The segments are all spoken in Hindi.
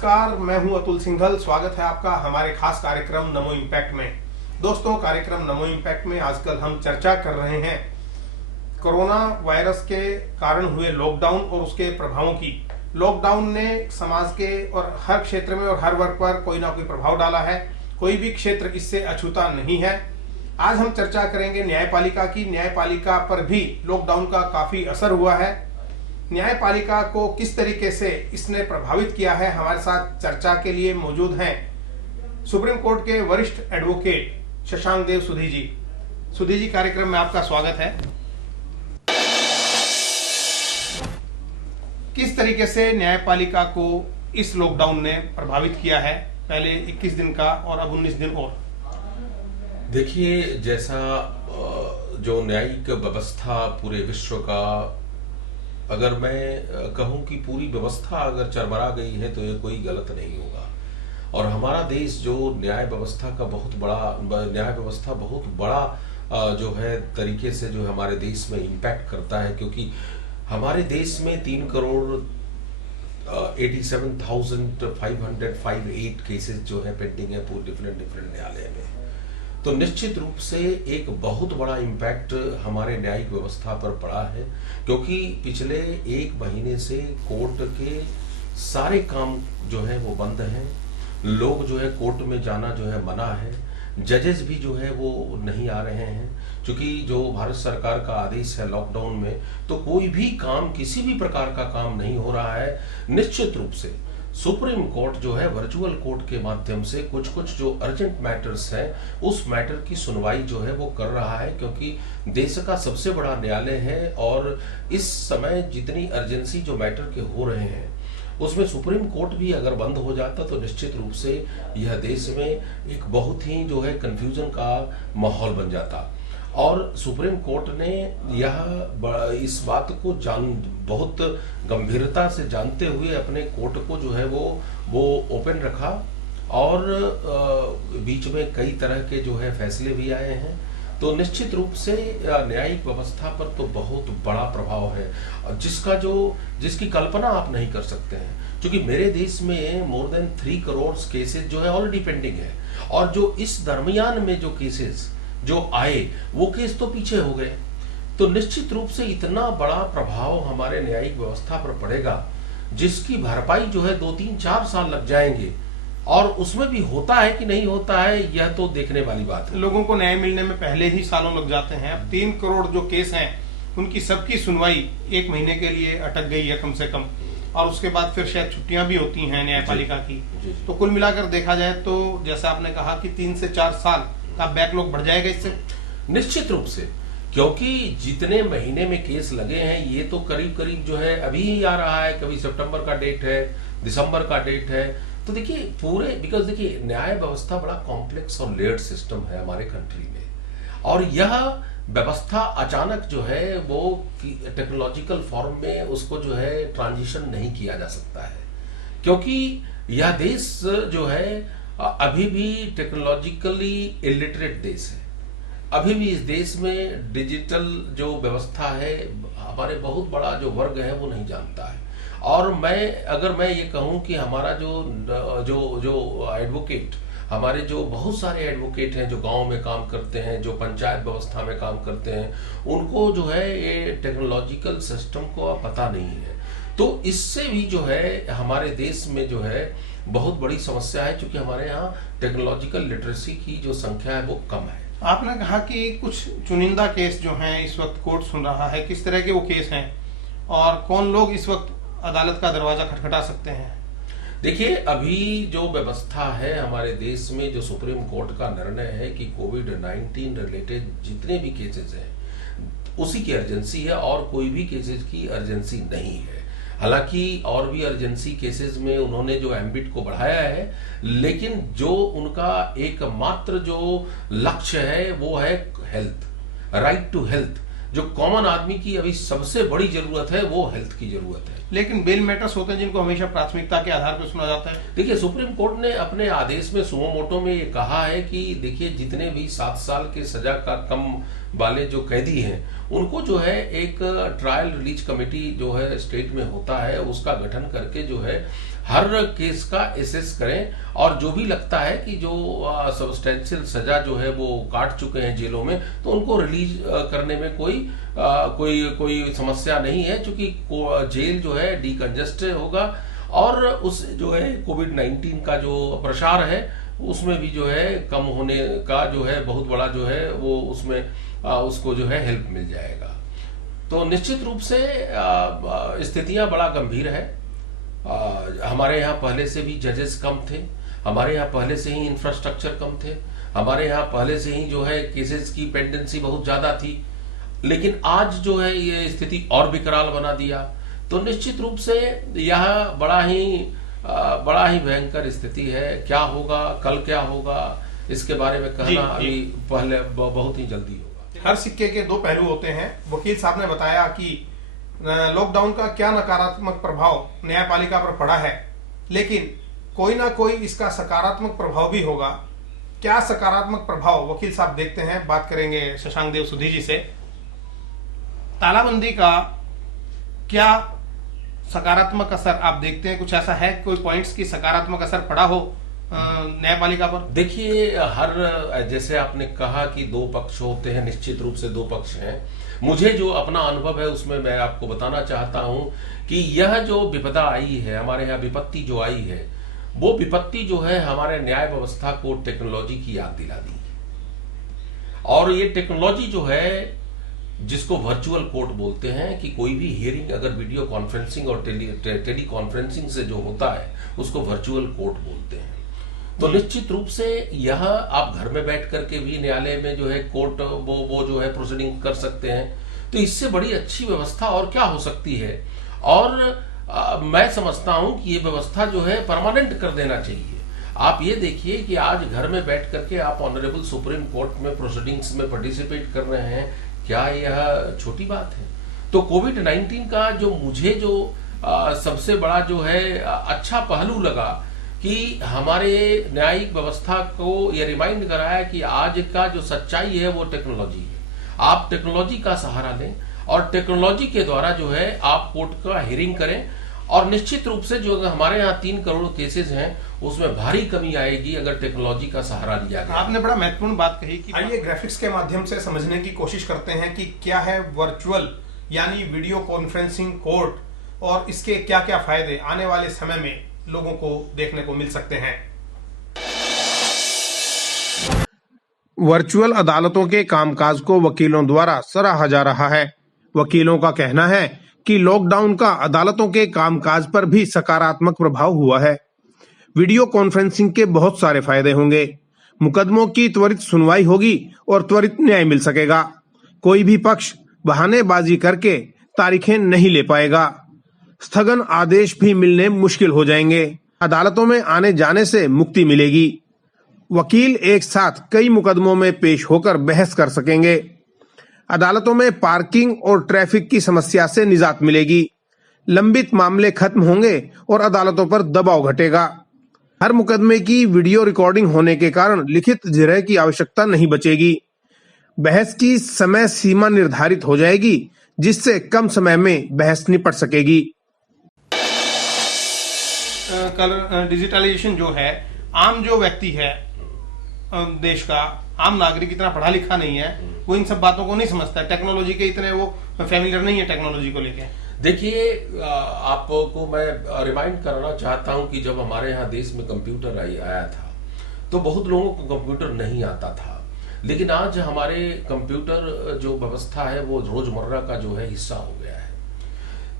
नमस्कार, मैं हूं अतुल सिंघल। स्वागत है आपका हमारे खास कार्यक्रम नमो इम्पैक्ट में। दोस्तों, कार्यक्रम नमो इम्पैक्ट में आजकल हम चर्चा कर रहे हैं कोरोना वायरस के कारण हुए लॉकडाउन और उसके प्रभावों की। लॉकडाउन ने समाज के और हर क्षेत्र में और हर वर्ग पर कोई ना कोई प्रभाव डाला है। कोई भी क्षेत्र इससे अछूता नहीं है। आज हम चर्चा करेंगे न्यायपालिका की। न्यायपालिका पर भी लॉकडाउन का काफी असर हुआ है। न्यायपालिका को किस तरीके से इसने प्रभावित किया है, हमारे साथ चर्चा के लिए मौजूद हैं सुप्रीम कोर्ट के वरिष्ठ एडवोकेट शशांक देव सुधी जी। सुधी जी, कार्यक्रम में आपका स्वागत है। किस तरीके से न्यायपालिका को इस लॉकडाउन ने प्रभावित किया है, पहले 21 दिन का और अब 19 दिन और? देखिए, जैसा जो न्यायिक व्यवस्था पूरे विश्व का, अगर मैं कहूं कि पूरी व्यवस्था अगर चरमरा गई है तो ये कोई गलत नहीं होगा। और हमारा देश जो न्याय व्यवस्था बहुत बड़ा जो है तरीके से जो हमारे देश में इम्पैक्ट करता है, क्योंकि हमारे देश में 3 करोड़ 87,558 केसेस जो है पेंडिंग है पूरे डिफरेंट न्यायालय में। तो निश्चित रूप से एक बहुत बड़ा इम्पैक्ट हमारे न्यायिक व्यवस्था पर पड़ा है, क्योंकि पिछले 1 महीने से कोर्ट के सारे काम जो है वो बंद हैं। लोग जो है कोर्ट में जाना जो है मना है। जजेस भी जो है वो नहीं आ रहे हैं, क्योंकि जो भारत सरकार का आदेश है लॉकडाउन में, तो कोई भी काम, किसी भी प्रकार का काम नहीं हो रहा है। निश्चित रूप से सुप्रीम कोर्ट जो है वर्चुअल कोर्ट के माध्यम से कुछ जो अर्जेंट मैटर्स हैं उस मैटर की सुनवाई जो है वो कर रहा है, क्योंकि देश का सबसे बड़ा न्यायालय है। और इस समय जितनी अर्जेंसी जो मैटर के हो रहे हैं उसमें सुप्रीम कोर्ट भी अगर बंद हो जाता तो निश्चित रूप से यह देश में एक बहुत ही जो है कंफ्यूजन का माहौल बन जाता। और सुप्रीम कोर्ट ने यह इस बात को बहुत गंभीरता से जानते हुए अपने कोर्ट को जो है वो ओपन रखा। और बीच में कई तरह के जो है फैसले भी आए हैं। तो निश्चित रूप से न्यायिक व्यवस्था पर तो बहुत बड़ा प्रभाव है, जिसकी कल्पना आप नहीं कर सकते हैं। क्योंकि मेरे देश में मोर देन 3 करोड़ केसेस जो है ऑलरेडी पेंडिंग है, और जो इस दरमियान में जो केसेस जो आए वो केस तो पीछे हो गए। तो निश्चित रूप से इतना बड़ा प्रभाव हमारे न्यायिक व्यवस्था पर पड़ेगा, जिसकी भरपाई जो है 2, 3, 4 साल लग जाएंगे। और उसमें भी होता है कि नहीं होता है, यह तो देखने वाली बात है। लोगों को न्याय मिलने में पहले ही सालों लग जाते हैं। अब 3 करोड़ जो केस हैं उनकी सबकी सुनवाई 1 महीने के लिए अटक गई है कम से कम, और उसके बाद फिर शायद छुट्टियां भी होती हैं न्यायपालिका की। तो कुल मिलाकर देखा जाए तो जैसा आपने कहा कि 3 से 4 साल का बैकलॉग बढ़ जाएगा इससे। निश्चित रूप से, क्योंकि जितने महीने में केस लगे हैं ये तो करीब जो है अभी ही आ रहा है। कभी सितंबर का डेट है, दिसंबर का डेट है। तो देखिए बिकॉज देखिए न्याय व्यवस्था बड़ा कॉम्प्लेक्स और लेयर्ड सिस्टम है हमारे कंट्री में, और यह व्यवस्था अचानक जो है वो टेक्नोलॉजिकल फॉर्म में उसको जो है ट्रांजिशन नहीं किया जा सकता है, क्योंकि यह देश जो है अभी भी टेक्नोलॉजिकली इलिटरेट देश है। अभी भी इस देश में डिजिटल जो व्यवस्था है हमारे बहुत बड़ा जो वर्ग है वो नहीं जानता है। और अगर मैं ये कहूँ कि हमारा जो एडवोकेट, हमारे जो बहुत सारे एडवोकेट हैं जो गांव में काम करते हैं, जो पंचायत व्यवस्था में काम करते हैं, उनको जो है ये टेक्नोलॉजिकल सिस्टम को पता नहीं है। तो इससे भी जो है हमारे देश में जो है बहुत बड़ी समस्या है, क्योंकि हमारे यहाँ टेक्नोलॉजिकल लिटरेसी की जो संख्या है वो कम है। आपने कहा कि कुछ चुनिंदा केस जो हैं इस वक्त कोर्ट सुन रहा है, किस तरह के वो केस हैं और कौन लोग इस वक्त अदालत का दरवाजा खटखटा सकते हैं? देखिए, अभी जो व्यवस्था है हमारे देश में, जो सुप्रीम कोर्ट का निर्णय है कि कोविड-19 रिलेटेड जितने भी केसेस हैं उसी की अर्जेंसी है, और कोई भी केसेस की अर्जेंसी नहीं है। हालांकि और भी अर्जेंसी केसेस में उन्होंने जो एम्बिट को बढ़ाया है, लेकिन जो उनका एकमात्र जो लक्ष्य है वो है हेल्थ, राइट टू हेल्थ। जो कॉमन आदमी की अभी सबसे बड़ी जरूरत है वो हेल्थ की जरूरत है। लेकिन बेल मैटर्स होते हैं जिनको हमेशा प्राथमिकता के आधार पर सुना जाता है। देखिए, सुप्रीम कोर्ट ने अपने आदेश में सुमो मोटो में ये कहा है कि देखिए, जितने भी 7 साल के सजा का कम वाले जो कैदी हैं, उनको जो है एक ट्रायल रिलीज कमेटी जो है स्टेट में होता है, उसका गठन करके जो है हर केस का एसेस करें, और जो भी लगता है कि जो सब्सटेंशियल सजा जो है वो काट चुके हैं जेलों में, तो उनको रिलीज करने में कोई समस्या नहीं है, क्योंकि जेल जो है डीकंजेस्टेड होगा, और उस जो है कोविड-19 का जो प्रसार है उसमें भी जो है कम होने का जो है बहुत बड़ा जो है वो उसमें उसको जो है हेल्प मिल जाएगा। तो निश्चित रूप से स्थितियां बड़ा गंभीर है। हमारे यहाँ पहले से भी जजेस कम थे, हमारे यहाँ पहले से ही इंफ्रास्ट्रक्चर कम थे, हमारे यहाँ पहले से ही जो है केसेस की पेंडेंसी बहुत ज्यादा थी, लेकिन आज जो है ये स्थिति और विकराल बना दिया। तो निश्चित रूप से यह बड़ा ही भयंकर स्थिति है। क्या होगा, कल क्या होगा, इसके बारे में कहना अभी पहले बहुत ही जल्दी होगा। हर सिक्के के दो पहलू होते हैं। वकील साहब ने बताया कि लॉकडाउन का क्या नकारात्मक प्रभाव न्यायपालिका पर पड़ा है, लेकिन कोई ना कोई इसका सकारात्मक प्रभाव भी होगा। क्या सकारात्मक प्रभाव, वकील साहब देखते हैं। बात करेंगे शशांक देव सुधी जी से। तालाबंदी का क्या सकारात्मक असर आप देखते हैं? कुछ ऐसा है, कोई पॉइंट्स की सकारात्मक असर पड़ा हो न्यायपालिका पर? देखिए, जैसे आपने कहा कि दो पक्ष होते हैं, निश्चित रूप से दो पक्ष हैं। मुझे जो अपना अनुभव है उसमें मैं आपको बताना चाहता हूं कि यह जो विपदा आई है, हमारे यहाँ विपत्ति जो आई है, वो विपत्ति जो है हमारे न्याय व्यवस्था को टेक्नोलॉजी की याद दिला दी। और ये टेक्नोलॉजी जो है, जिसको वर्चुअल कोर्ट बोलते हैं, कि कोई भी हियरिंग अगर वीडियो कॉन्फ्रेंसिंग और टेली कॉन्फ्रेंसिंग से जो होता है उसको वर्चुअल कोर्ट बोलते हैं। तो निश्चित रूप से यह आप घर में बैठ करके भी न्यायालय में जो है कोर्ट वो जो है प्रोसीडिंग कर सकते हैं। तो इससे बड़ी अच्छी व्यवस्था और क्या हो सकती है। और मैं समझता हूं कि ये व्यवस्था जो है परमानेंट कर देना चाहिए। आप ये देखिए कि आज घर में बैठ करके आप ऑनरेबल सुप्रीम कोर्ट में प्रोसीडिंग्स में पार्टिसिपेट कर रहे हैं, क्या यह छोटी बात है? तो कोविड-19 का जो मुझे जो सबसे बड़ा जो है अच्छा पहलू लगा कि हमारे न्यायिक व्यवस्था को यह रिमाइंड कराया कि आज का जो सच्चाई है वो टेक्नोलॉजी है। आप टेक्नोलॉजी का सहारा लें और टेक्नोलॉजी के द्वारा जो है आप कोर्ट का हियरिंग करें, और निश्चित रूप से जो हमारे यहाँ 3 करोड़ केसेस हैं उसमें भारी कमी आएगी अगर टेक्नोलॉजी का सहारा लिया गया। आपने बड़ा महत्वपूर्ण बात कही कि आइए ग्राफिक्स के माध्यम से समझने की कोशिश करते हैं कि क्या है वर्चुअल यानी वीडियो कॉन्फ्रेंसिंग कोर्ट, और इसके क्या क्या फायदे आने वाले समय में लोगों को देखने को मिल सकते हैं। वर्चुअल अदालतों के कामकाज को वकीलों द्वारा सराहा जा रहा है। वकीलों का कहना है कि लॉकडाउन का अदालतों के कामकाज पर भी सकारात्मक प्रभाव हुआ है। वीडियो कॉन्फ्रेंसिंग के बहुत सारे फायदे होंगे। मुकदमों की त्वरित सुनवाई होगी और त्वरित न्याय मिल सकेगा। कोई भी पक्ष बहानेबाजी करके तारीखें नहीं ले पाएगा। स्थगन आदेश भी मिलने मुश्किल हो जाएंगे। अदालतों में आने जाने से मुक्ति मिलेगी। वकील एक साथ कई मुकदमों में पेश होकर बहस कर सकेंगे। अदालतों में पार्किंग और ट्रैफिक की समस्या से निजात मिलेगी। लंबित मामले खत्म होंगे और अदालतों पर दबाव घटेगा। हर मुकदमे की वीडियो रिकॉर्डिंग होने के कारण लिखित जिरह की आवश्यकता नहीं बचेगी। बहस की समय सीमा निर्धारित हो जाएगी, जिससे कम समय में बहस निपट सकेगी। कल डिजिटलाइजेशन जो है, आम जो व्यक्ति है देश का, आम नागरिक इतना पढ़ा लिखा नहीं है, वो इन सब बातों को नहीं समझता है। टेक्नोलॉजी के इतने वो फैमिलियर नहीं है टेक्नोलॉजी को लेके। देखिए, आपको मैं रिमाइंड कराना चाहता हूं कि जब हमारे यहाँ देश में कंप्यूटर आया था तो बहुत लोगों को कंप्यूटर नहीं आता था, लेकिन आज हमारे कंप्यूटर जो व्यवस्था है वो रोजमर्रा का जो है हिस्सा हो गया है।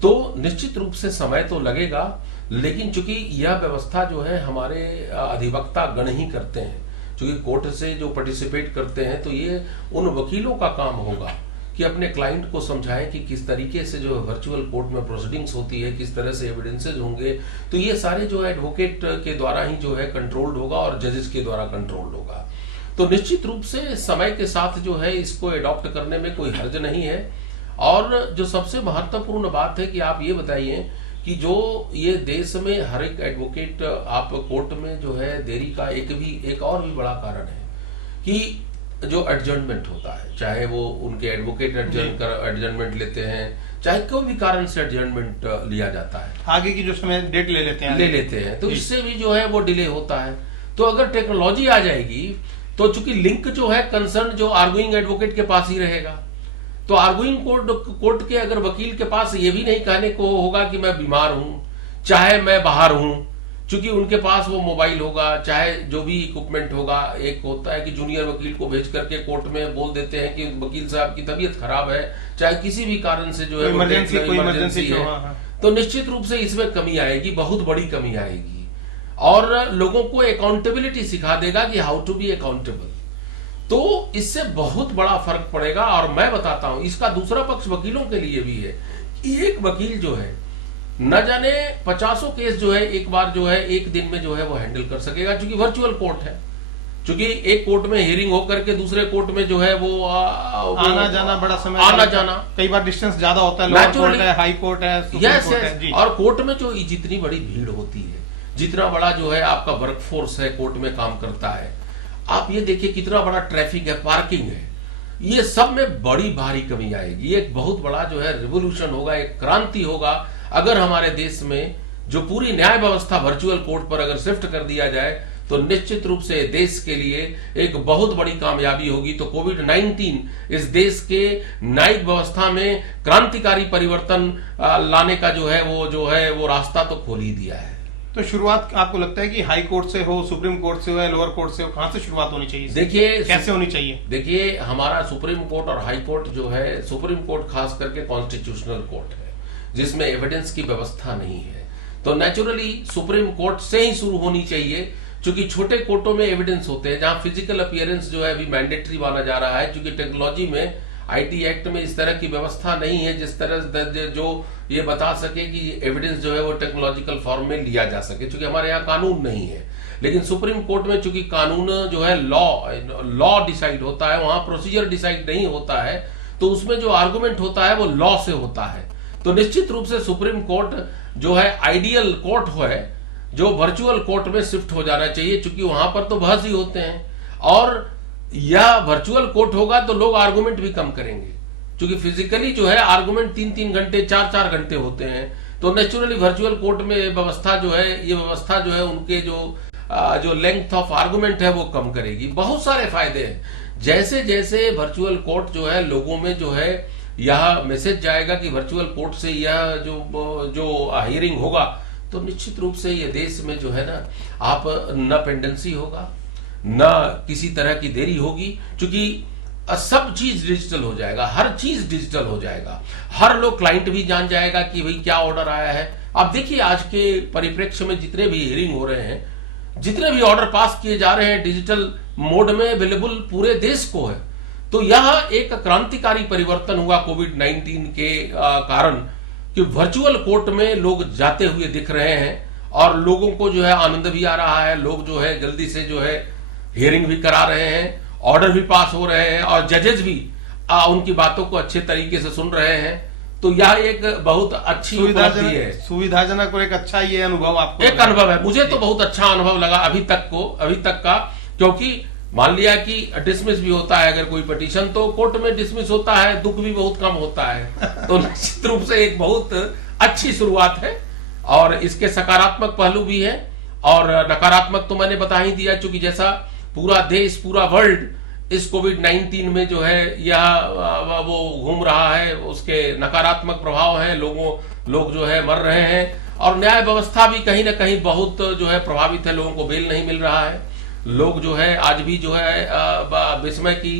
तो निश्चित रूप से समय तो लगेगा, लेकिन चूंकि यह व्यवस्था जो है हमारे अधिवक्ता गण ही करते हैं, चूंकि कोर्ट से जो पार्टिसिपेट करते हैं, तो ये उन वकीलों का काम होगा कि अपने क्लाइंट को समझाएं कि किस तरीके से जो वर्चुअल कोर्ट में प्रोसीडिंग्स होती है, किस तरह से एविडेंसेस होंगे। तो ये सारे जो एडवोकेट के द्वारा ही जो है कंट्रोल्ड होगा और जजेस के द्वारा कंट्रोल्ड होगा। तो निश्चित रूप से समय के साथ जो है इसको एडॉप्ट करने में कोई हर्ज नहीं है। और जो सबसे महत्वपूर्ण बात है कि आप ये बताइए कि जो ये देश में हर एक एडवोकेट आप कोर्ट में जो है देरी का एक और भी बड़ा कारण है कि जो एडजर्नमेंट होता है, चाहे वो उनके एडवोकेट एडजर्नमेंट लेते हैं, चाहे कोई भी कारण से एडजर्नमेंट लिया जाता है, आगे की जो समय डेट ले लेते हैं तो इससे भी जो है वो डिले होता है। तो अगर टेक्नोलॉजी आ जाएगी तो चूंकि लिंक जो है कंसर्न जो आर्गुइंग एडवोकेट के पास ही रहेगा, तो आर्गुइंग कोर्ट के अगर वकील के पास ये भी नहीं कहने को होगा कि मैं बीमार हूं, चाहे मैं बाहर हूं, चूंकि उनके पास वो मोबाइल होगा, चाहे जो भी इक्विपमेंट होगा। एक होता है कि जूनियर वकील को भेज करके कोर्ट में बोल देते हैं कि वकील साहब की तबीयत खराब है, चाहे किसी भी कारण से जो है इमरजेंसी है, तो निश्चित रूप से इसमें कमी आएगी, बहुत बड़ी कमी आएगी, और लोगों को अकाउंटेबिलिटी सिखा देगा कि हाउ टू बी अकाउंटेबल। तो इससे बहुत बड़ा फर्क पड़ेगा। और मैं बताता हूं इसका दूसरा पक्ष वकीलों के लिए भी है कि एक वकील जो है न जाने 50 केस जो है एक बार जो है एक दिन में जो है वो हैंडल कर सकेगा, क्योंकि वर्चुअल कोर्ट है, क्योंकि एक कोर्ट में हियरिंग होकर के दूसरे कोर्ट में जो है वो आना जाना बड़ा समय, आना जाना कई बार डिस्टेंस ज्यादा होता है, लोअर कोर्ट है, हाई कोर्ट है, सुप्रीम कोर्ट है जी। और कोर्ट में जो जितनी बड़ी भीड़ होती है, जितना बड़ा जो है आपका वर्कफोर्स है कोर्ट में काम करता है, आप ये देखिए कितना बड़ा ट्रैफिक है, पार्किंग है, ये सब में बड़ी भारी कमी आएगी। एक बहुत बड़ा जो है रिवोल्यूशन होगा, एक क्रांति होगा अगर हमारे देश में जो पूरी न्याय व्यवस्था वर्चुअल कोर्ट पर अगर शिफ्ट कर दिया जाए, तो निश्चित रूप से देश के लिए एक बहुत बड़ी कामयाबी होगी। तो कोविड-19 इस देश के न्यायिक व्यवस्था में क्रांतिकारी परिवर्तन लाने का जो है वो रास्ता तो खोल ही दिया है। तो शुरुआत आपको लगता है कि हाई कोर्ट से हो, सुप्रीम कोर्ट से हो या लोअर कोर्ट से हो, कहां से शुरुआत होनी चाहिए? देखिए कैसे होनी चाहिए? देखिए हमारा सुप्रीम कोर्ट और हाई कोर्ट जो है, सुप्रीम कोर्ट खास करके कॉन्स्टिट्यूशनल कोर्ट है जिसमें एविडेंस की व्यवस्था नहीं है, तो नेचुरली सुप्रीम कोर्ट से ही शुरू होनी चाहिए, क्योंकि छोटे कोर्टों में एविडेंस होते हैं जहां फिजिकल अपीयरेंस जो है अभी मैंडेटरी माना जा रहा है, क्योंकि टेक्नोलॉजी में आईटी एक्ट में इस तरह की व्यवस्था नहीं है जिस तरह जो ये बता सके कि एविडेंस जो है वो टेक्नोलॉजिकल फॉर्म में लिया जा सके, क्योंकि हमारे यहाँ कानून नहीं है। लेकिन सुप्रीम कोर्ट में चूंकि कानून जो है लॉ डिसाइड होता है, वहां प्रोसीजर डिसाइड नहीं होता है, तो उसमें जो आर्गुमेंट होता है वो लॉ से होता है। तो निश्चित रूप से सुप्रीम कोर्ट जो है आइडियल कोर्ट है जो वर्चुअल कोर्ट में शिफ्ट हो जाना चाहिए, क्योंकि वहां पर तो बहस ही होते हैं, और यह वर्चुअल कोर्ट होगा तो लोग आर्गुमेंट भी कम करेंगे, क्योंकि फिजिकली जो है आर्गुमेंट 3-3 घंटे 4-4 घंटे होते हैं। तो नेचुरली वर्चुअल कोर्ट में व्यवस्था जो है उनके जो लेंथ ऑफ आर्गुमेंट है वो कम करेगी। बहुत सारे फायदे हैं। जैसे जैसे वर्चुअल कोर्ट जो है लोगों में जो है यह मैसेज जाएगा कि वर्चुअल कोर्ट से यह जो हियरिंग होगा, तो निश्चित रूप से ये देश में जो है ना आप न पेंडेंसी होगा, न किसी तरह की देरी होगी, क्योंकि सब चीज डिजिटल हो जाएगा, हर चीज डिजिटल हो जाएगा, हर लोग क्लाइंट भी जान जाएगा कि भाई क्या ऑर्डर आया है। आप देखिए आज के परिप्रेक्ष्य में जितने भी हियरिंग हो रहे हैं, जितने भी ऑर्डर पास किए जा रहे हैं डिजिटल मोड में अवेलेबल पूरे देश को है। तो यह एक क्रांतिकारी परिवर्तन हुआ कोविड-19 के कारण कि वर्चुअल कोर्ट में लोग जाते हुए दिख रहे हैं और लोगों को जो है आनंद भी आ रहा है, लोग जो है जल्दी से जो है हियरिंग भी करा रहे हैं, ऑर्डर भी पास हो रहे हैं और जजेस भी उनकी बातों को अच्छे तरीके से सुन रहे हैं। तो यह एक बहुत अच्छी उपलब्धि है, सुविधाजनक और एक अच्छा ये अनुभव आपको एक अनुभव है। मुझे तो बहुत अच्छा अनुभव लगा अभी तक का, क्योंकि मान लिया कि डिसमिस भी होता है अगर कोई पिटीशन, तो कोर्ट में डिसमिस होता है, दुख भी बहुत कम होता है। तो निश्चित रूप से एक बहुत अच्छी शुरुआत है और इसके सकारात्मक पहलू भी है और नकारात्मक तो मैंने बता ही दिया, क्योंकि जैसा पूरा देश पूरा वर्ल्ड इस कोविड-19 में जो है यह वो घूम रहा है, उसके नकारात्मक प्रभाव हैं, लोग जो है मर रहे हैं और न्याय व्यवस्था भी कहीं ना कहीं बहुत जो है प्रभावित है, लोगों को बेल नहीं मिल रहा है। लोग जो है आज भी जो है विस्मय की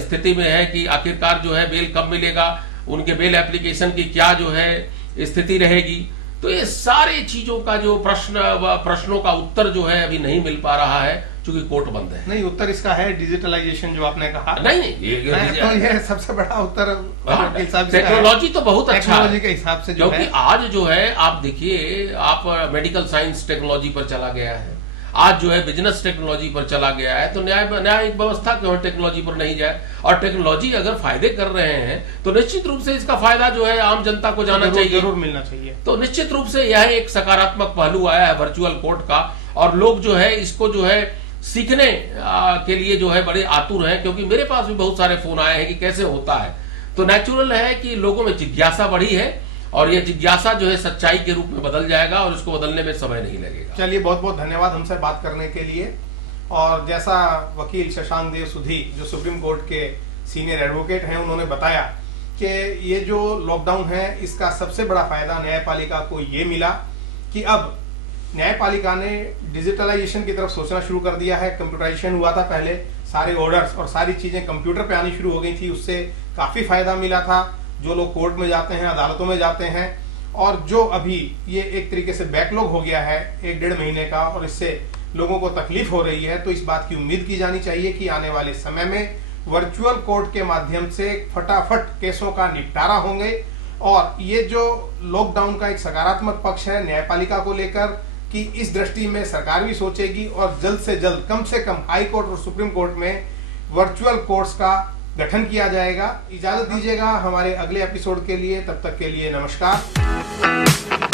स्थिति में है कि आखिरकार जो है बेल कब मिलेगा, उनके बेल एप्लीकेशन की क्या जो है स्थिति रहेगी। तो ये सारी चीजों का जो प्रश्नों का उत्तर जो है अभी नहीं मिल पा रहा है, क्योंकि कोर्ट बंद है। नहीं, उत्तर इसका है डिजिटलाइजेशन जो आपने कहा। नहीं ये सबसे बड़ा उत्तर टेक्नोलॉजी तो बहुत अच्छा टेक्नोलॉजी के हिसाब से, क्योंकि आज जो है आप देखिए, आप मेडिकल साइंस टेक्नोलॉजी पर चला गया है। आज जो है बिजनेस टेक्नोलॉजी पर चला गया है, तो न्यायिक व्यवस्था क्यों टेक्नोलॉजी पर नहीं जाए? और टेक्नोलॉजी अगर फायदे कर रहे हैं तो निश्चित रूप से इसका फायदा जो है आम जनता को जाना चाहिए, जरूर मिलना चाहिए। तो निश्चित रूप से यह एक सकारात्मक पहलू आया है वर्चुअल कोर्ट का, और लोग जो है इसको जो है सीखने के लिए जो है बड़े आतुर हैं, क्योंकि मेरे पास भी बहुत सारे फोन आए हैं कि कैसे होता है। तो नेचुरल है कि लोगों में जिज्ञासा बढ़ी है, और ये जिज्ञासा जो है सच्चाई के रूप में बदल जाएगा, और इसको बदलने में समय नहीं लगेगा। चलिए, बहुत बहुत धन्यवाद हमसे बात करने के लिए। और जैसा वकील शशांक देव सुधी जो सुप्रीम कोर्ट के सीनियर एडवोकेट हैं, उन्होंने बताया कि ये जो लॉकडाउन है इसका सबसे बड़ा फायदा न्यायपालिका को ये मिला कि अब न्यायपालिका ने डिजिटलाइजेशन की तरफ सोचना शुरू कर दिया है। कंप्यूटराइजेशन हुआ था पहले, सारे ऑर्डर्स और सारी चीजें कंप्यूटर पे आनी शुरू हो गई थी, उससे काफी फायदा मिला था जो लोग कोर्ट में जाते हैं, अदालतों में जाते हैं। और जो अभी ये एक तरीके से बैकलॉग हो गया है 1-1.5 महीने का, और इससे लोगों को तकलीफ हो रही है, तो इस बात की उम्मीद की जानी चाहिए कि आने वाले समय में वर्चुअल कोर्ट के माध्यम से फटाफट केसों का निपटारा होंगे। और ये जो लॉकडाउन का एक सकारात्मक पक्ष है न्यायपालिका को लेकर, कि इस दृष्टि में सरकार भी सोचेगी और जल्द से जल्द कम से कम हाई कोर्ट और सुप्रीम कोर्ट में वर्चुअल कोर्ट्स का गठन किया जाएगा। इजाजत दीजिएगा हमारे अगले एपिसोड के लिए, तब तक के लिए नमस्कार।